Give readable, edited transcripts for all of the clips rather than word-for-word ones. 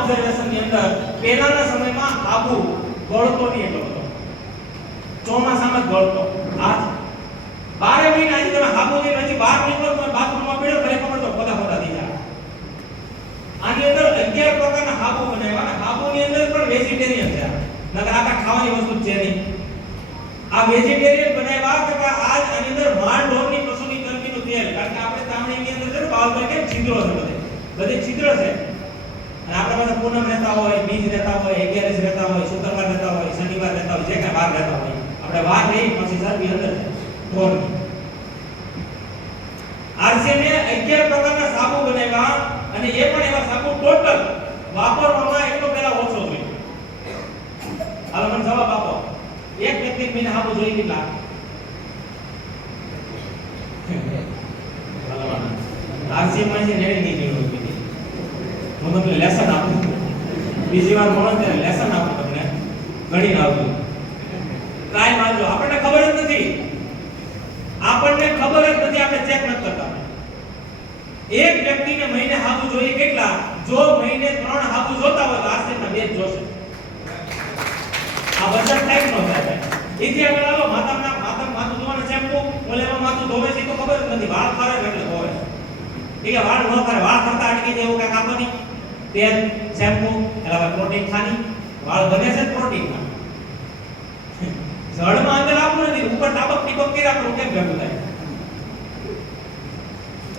Observation ની અંદર પહેલાના સમયમાં હાબુ ગળતો નહીં એટલો બધો, ચોમાસામાં જ ગળતો. આજ 12 મહિના આજે તમે હાબુ ની પછી 12 નીકળો તો બાથરૂમમાં પડ્યો ઘરે ખબર તો પોતા પોતા થઈ જાય. આની અંદર 11 પ્રકારના હાબુ બનાવ્યા અને હાબુની અંદર પણ વેજીટેરિયન છે, નકર આ ખાવાની વસ્તુ છે નહીં. આ વેજીટેરિયન બનાવ્યા કે આજ આની અંદર માંડ ઢોરની પશુની ચરબીનું તેલ, કારણ કે આપણે તામણીની અંદર છે બાલ પર કેમ છિદ્રો છે, બધે છિદ્ર છે. અને આપણા પાસે પૂનમ રહેતા હોય, બીજ રહેતા હોય, 11 રહેતા હોય, શુક્રવાર રહેતા હોય, શનિવાર રહેતા હોય, જે કાંઈ વાર રહેતા હોય, આપણે વાર રહી પછી ચરબી અંદર છે ઢોરની. આરસીએમ એ 11 પ્રકારના સાબુ બનાવ્યા અને એ પણ એવા સાબુ ટોટલ વાપરવામાં એટલો પહેલા ઓછો જોઈએ. હાલો મને જવાબ આપો, એક વ્યક્તિ મહિને સાબુ જોઈએ કેટલા? આરસીએમ માં છે નેડી નહીં જોયું કીધી. હું તમને લેસન આપું, બીજી વાર મળો ત્યારે લેસન આપું તમને, ગણીને આવજો, ટ્રાય મારજો. આપણને ખબર જ નથી, આપણે ચેક નથી કરતા. એક વ્યક્તિને મહિને હાબુ જોઈએ કેટલા? જો મહિને 3 હાબુ જોતા હોય તો આરસીએમ 2 જોશે. આ વજન થાય ન થાય. એથી આગળ આવો માથું ધોવાનું શેમ્પુ, ઓલેમાં માથું ધોવે છે તો ખબર જ નથી, વાળ ખરે એટલે ધોવે. ઠીક છે, વાળ ન ખરે, વાળ ખરતા અટકી જાય એવું કાંઈ કાપો નહીં. તેલ, શેમ્પુ, એટલે પ્રોટીન ખાની, વાળ બને છે પ્રોટીનમાં. જળમાં અંદર આપવું નથી, ઉપર ટાપક ટીપક કર્યા આપણું કેમ ભેગું થાય?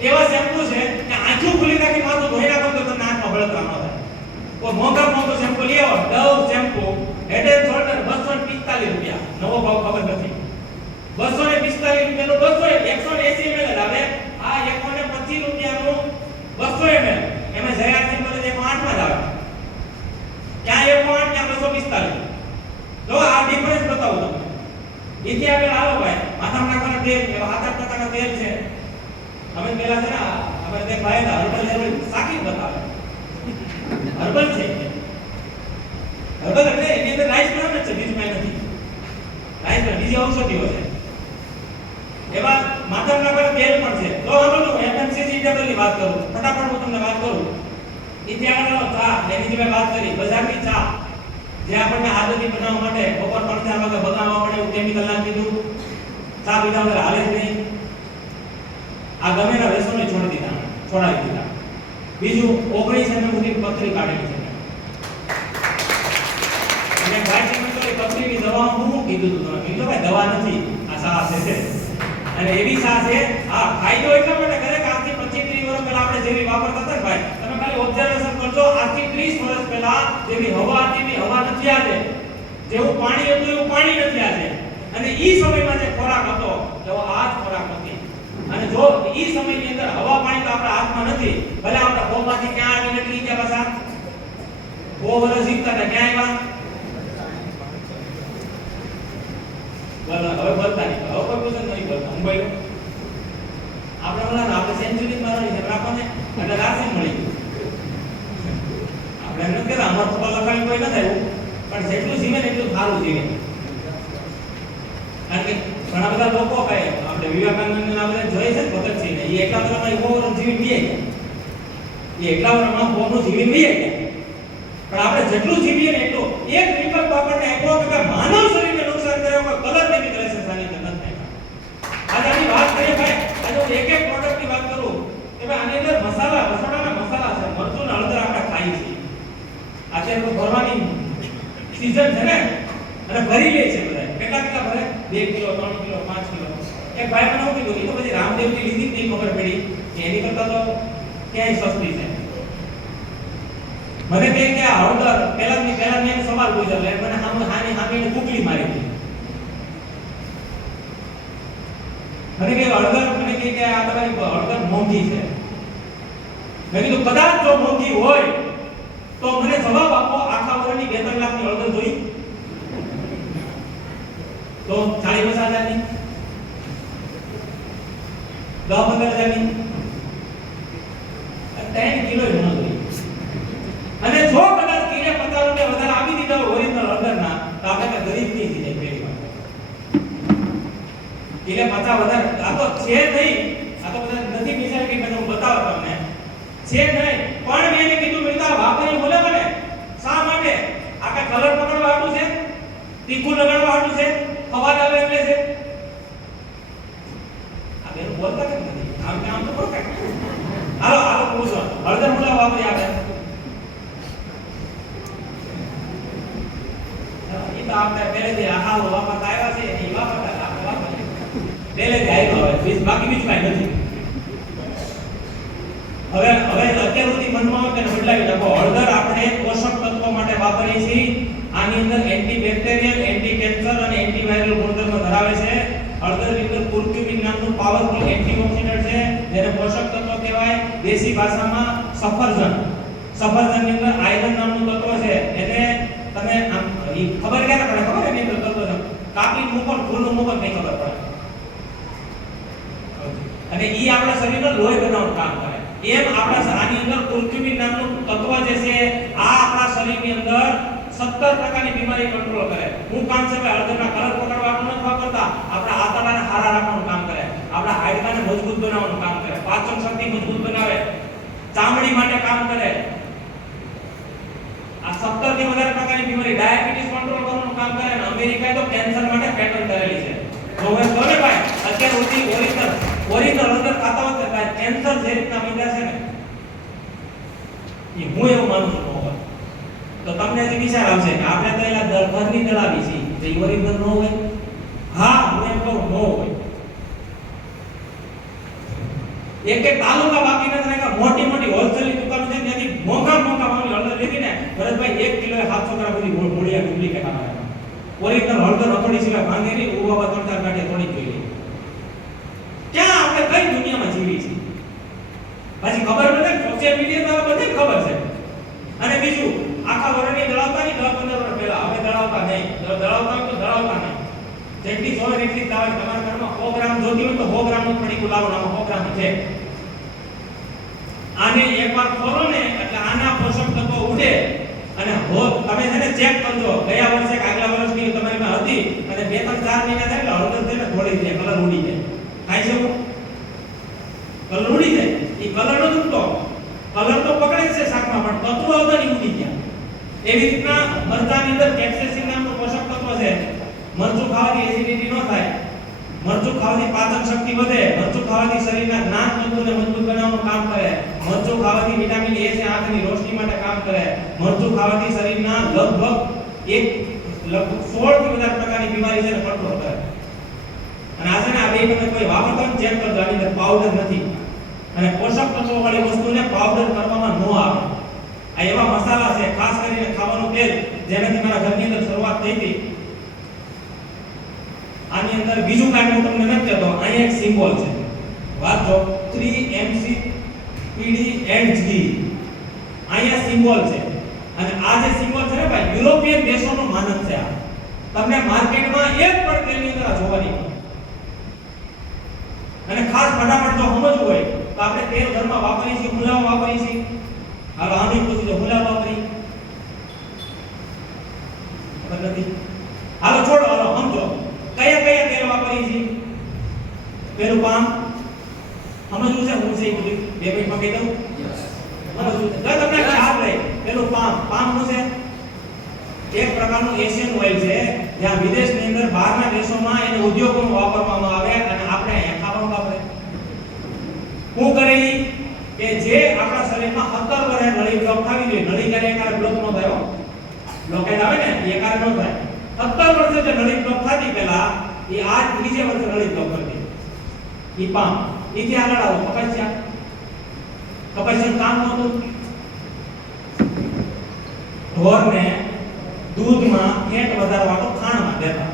એવા શેમ્પુ છે કે આંખું ખુલી રાખી માથું ધોઈ નાખો તો તમને આંખમાં બળતરા ન થાય. કોઈ મોંઘો શેમ્પુ લઈ આવો, Dove shampoo head and shoulder 245 રૂપિયા, નવો ભાવ ખબર નથી. 245 રૂપિયાનો 180 ml આવે. આ 125 રૂપિયાનું 200 ml, એમાં જયારથી મને 108 માં જ આવે. ક્યાં 108 ક્યાં 245. તો આ ડિફરન્સ બતાવું તમને. એથી આગળ આવો ભાઈ, માથામાં નાખવાના તેલ, એવા 7-8 પ્રકારના તેલ છે. અમે પેલા છે ને અમે તે ભાઈ હર્બલ હેર સાકી બતાવે, હર્બલ છે. હર્બલ એટલે એની અંદર રાઈસ બ્રાન્ડ છે, બીજું કઈ નથી. રાઈસ બ્રાન્ડ બીજી ઔષધિઓ છે. એવા માથામાં નાખવાના તેલ પણ છે. તો હર્બલ એફએમસીજી ની વાત કરું, ફટાફટ હું તમને વાત કરું. એથી આગળ ચા, એની મેં વાત કરી, બજારની ચા જે આપણને આદતી બનાવવા માટે બપોર 3-4 વાગે બગાવવા માટે એવું કેમિકલ નાખી દીધું, ચા પીધા વગર હાલે જ નહીં. આ ગમેના વ્યસનોને છોડાવી દીધા. બીજું 19 mm સુધી પથરી કાઢેલી છે. અને ભાઈ પથરીની દવામાં હું કીધું હતું તમે કીધું ભાઈ દવા નથી, આ સાહ છે. અને એવી સાહ છે, હા ફાયદો એટલા માટે કરે કે આજથી 25-30 વર્ષ પહેલા આપણે જેવી વાપરતા હતા ને ભાઈ, તમે ખાલી ઓબ્ઝર્વેશન કરજો, આજથી 30 વર્ષ પહેલા જેવી હવા હતી એવી હવા નથી આજે, જેવું પાણી હતું એવું પાણી નથી આજે. અને ઈ સમયમાં જે ખોરાક હતો એવો આ જ ખોરાક નથી. અને જો ઈ સમયની અંદર હવા પાણી તો આપણા હાથમાં નથી, ભલે આપણા ભોગમાંથી ક્યાં આવી નીકળી ગયા પાછા, બહુ વર્ષ જીવતા હતા ક્યાં આવ્યા? હવે બોલતા નહીં, હવે કોઈ પૂછે નહીં બોલતા. હું બોલ્યો આપણે બોલા આપણે સેન્ચુરી મારવાની છે રાખોને એટલે રાસે મળી ગયું. આપણે એમ નથી કહેતા અમારું પપ્પા લખાણી કોઈ નથી આવ્યું, પણ જેટલું જીવે ને એટલું સારું જીવે. કારણ કે ઘણા બધા લોકો કહે આપણે વિવેકાનંદ ના બધા જોઈએ છે ને ભગતસિંહ ને, એ એકલા વર્ષમાં બહુ વર્ષ જીવી પીએ ગયા, એ એકલા વર્ષમાં બહુ જીવી પીએ ગયા. પણ આપણે જેટલું જીવીએ ને એટલું એક વિકલ્પ આપણને આપ્યો કે માનવ શરીરને નુકસાન કરે કોઈ કલર નહીં કરે છે સાની જનત થાય. આજે આની વાત કરીએ ભાઈ, આજે હું એક પ્રોડક્ટ ની વાત કરું કે ભાઈ આની અંદર મસાલા, રસોડાના મસાલા છે, મરચું ને હળદર આપણે ખાઈએ છીએ. અત્યારે તો ભરવાની સીઝન છે ને, અને ભરી લે છે બધા. કેટલા ભરે? 2 કિલો, 3 કિલો, 5 કિલો. એક ભાઈ મને એવું કીધું, એ તો પછી રામદેવજી લીધી જ નહીં ખબર પડી કે એની કરતા તો ક્યાંય સસ્તી છે. મને કહે કે આ હળદર પહેલા મેં સવાલ પૂછ્યો, એટલે મને હામીને કુકલી મારી હતી. મને કહે હળદર, મને કહે કે આ તમારી હળદર મોંઘી છે. મેં કીધું કદાચ જો મોંઘી હોય તો મને જવાબ આપો, આખા વર્ષની 2-3 લાખની હળદર જોઈ તો 40-50 હજારની, 10-15 હજારની, 3 કિલો ન જોઈ. અને જો કદાચ કિલે 50 રૂપિયા વધારે આપી દીધા હોય ઓરિજિનલ હળદરના, તો આપણે ગરીબ નહીં થઈ જાય પેલીમાં. કિલે 50 વધારે આ તો છે નહીં, આ તો બધા નથી મિસાલ કે હું બતાવો તમને છે નહીં. પણ મેં એને કીધું મિત્ર વાપરી બોલે મને આપણે કલર પકડવા હાટું છે, તીખું લગાડવા હાટું છે, અવાજ આવે એટલે છે. આ બેન બોલતા કેમ નથી? આમ તો બોલતા. હાલો પૂછો, હળદર મુલા વાપરી આપણે. એ તો આપણે પહેલેથી આહારો વાપરતા આવ્યા છે, એ વાપરતા આપણે વાપરીએ. પહેલેથી આવ્યો હવે બીજ બાકી બીજું કાંઈ નથી. હવે અત્યાર સુધી મનમાં આવે કે બદલાવી નાખો. હળદર આપણે પોષક તત્વો માટે વાપરીએ છીએ. આની અંદર એન્ટીબેક્ટેરિયલ, એન્ટી કેન્સર અને એન્ટીવાયરલ ગુણધર્મો ધરાવે છે. હળદરની અંદર કુર્ક્યુમિન નામનું પાવરફુલ એન્ટીઓક્સિડન્ટ છે, જેને પોષક તત્વ કહેવાય. દેશી ભાષામાં સફરજનની અંદર આયરન નામનું તત્વ છે. એને તમે આમ ખબર ક્યારે પડે? ખબર એની અંદર તત્વ છે કાપી મૂકો, ફૂલનું મૂકો નહીં ખબર પડે. અને ઈ આપણા શરીરનું લોહી બનાવવાનું કામ કરે. એમ આપણા આની અંદર કુર્ક્યુમિન નામનું તત્વ જે છે આ આપણા શરીરની અંદર 17 પ્રકારની બીમારી કંટ્રોલ કરે. હું કામ છે ભાઈ હળદરના કલર પકડવાનું નથી વાપરતા, આપણા આંતરડાને હારા રાખવાનું કામ કરે, આપણા હાડકાને મજબૂત બનાવવાનું કામ કરે, પાચન શક્તિ મજબૂત બનાવે, ચામડી માટે કામ કરે. આ 17 થી વધારે પ્રકારની બીમારી, ડાયાબિટીસ કંટ્રોલ કરવાનું કામ કરે. અને અમેરિકાએ તો કેન્સર માટે પેટન્ટ કરેલી છે. તો હવે કોને ભાઈ અત્યાર સુધી ઓરિજિનલ હળદર ખાતા હોત ને કેન્સર જે રીતના મજા છે ને એ હું એવું માનું છું. તો તમને જે વિચાર આવશે કે આપણે તો એલા ઘરની દળાવી છે જે ઓરિજિનલ ન હોય. હા હું એમ કહું ન હોય. એક તાલુકા બાકી નથી રાખ્યા. મોટી હોલસેલની દુકાનો છે ત્યાંથી મોંઘા વાળી હળદર લીધી ને ભરતભાઈ 1 કિલો 700 ગ્રામ બધી મૂળિયા ડુપ્લિકેટ આવે. ઓરિજિનલ હળદર અથોડી સિવાય ભાંગી નહીં, ઉવાવા 3-4 કાઢે થોડી જોઈએ. ક્યાં આપણે કઈ દુનિયામાં જીવી છીએ? પછી ખબર નથી, સોશિયલ મીડિયા તો બધે ખબર છે. અને બીજું આખા વર્ષની દળાવતા નહીં, 10-15 વર્ષ પહેલા. હવે દળાવતા નહીં, દળાવતા હોય તો દળાવતા નહીં. જેટલી જોવે એટલી જ લાવે. તમારા ઘરમાં 100 ગ્રામ જોતી હોય તો 100 ગ્રામનું પડીકું લાવો, આમાં 100 ગ્રામ છે. આને એકવાર ખોલો ને એટલે આના પોષક તત્વો ઉડે. અને તમે છે ને ચેક કરજો, ગયા વર્ષે કે આગલા વર્ષની તમારી માં હતી અને 2-4 મહિના થાય એટલે હળદર છે ને થોડી જાય, કલર ઉડી જાય. થાય છે કલર ઉડી જાય. એ કલર નો દુખતો, કલર તો પકડે છે શાકમાં, પણ તત્વો હતા ને ઉડી ગયા. એવી રીતના મરચાની અંદર કેપ્સેસિન નામનું પોષક તત્વ છે. મરચું ખાવાથી એસિડિટી ન થાય, મરચું ખાવાથી પાચન શક્તિ વધે, મરચું ખાવાથી શરીરના જ્ઞાન તંતુને મજબૂત બનાવવાનું કામ કરે, મરચું ખાવાથી વિટામિન એ છે આંખની રોશની માટે કામ કરે, મરચું ખાવાથી શરીરના લગભગ 16 થી વધારે પ્રકારની બીમારી છે ને કંટ્રોલ કરે. અને આ છે ને આ બે તમે કોઈ વાપરતા ને ચેક કરજો, આની અંદર પાવડર નથી. અને પોષક તત્વો વાળી વસ્તુને પાવડર કરવામાં ન આવે. આ એવા મસાલા છે, ખાસ કરીને ખાવાનું તેલ, જેનાથી મારા ઘરની અંદર શરૂઆત થઈ હતી. આની અંદર બીજું કાંઈ હું તમને નથી કહેતો. અહીંયા એક સિમ્બોલ છે, વાંચો 3MCPD&G. અહીંયા સિમ્બોલ છે. અને આ જે સિમ્બોલ છે ને ભાઈ યુરોપિયન દેશોનો માનક છે. આ તમને માર્કેટમાં એક પણ તેલની અંદર જોવાની મળે. અને ખાસ ફટાફટ જો સમજવું હોય તો આપણે તેલ ઘરમાં વાપરીએ છીએ, હુલાવા વાપરીએ છીએ. હાલો આને પૂછી લો, હુલાવા વાપરી ખબર નથી? હાલો છોડો, હાલો સમજો કયા તેલ વાપરીએ છીએ. પેલું પામ સમજવું છે, હું છે એ બધું 2 મિનિટમાં કહી દઉં. સમજવું છે જો તમને ખ્યાલ રહે. પેલું પામ શું છે? એક પ્રકારનું એશિયન ઓઇલ છે, જ્યાં વિદેશની અંદર બહારના દેશોમાં એને ઉદ્યોગોમાં વાપરવામાં આવે અને આપણે અહીંયા ખાવામાં વાપરે. શું કરે કે જે આપણા શરીરમાં 17 વર્ષે નળી બ્લોક થવી જોઈએ. નળી ક્યારે એકારે બ્લોક ન થાય, બ્લોકેજ આવે ને એકારે ન થાય. 17 વર્ષે જે નળી બ્લોક થતી પહેલા એ આજ ત્રીજે વર્ષે નળી બ્લોક કરતી. ઈ પામ ઈથી આગળ આવો કપાસિયા કામ નહોતું. ઢોરને દૂધમાં ફેટ વધારવાનું ખાણમાં દેતા.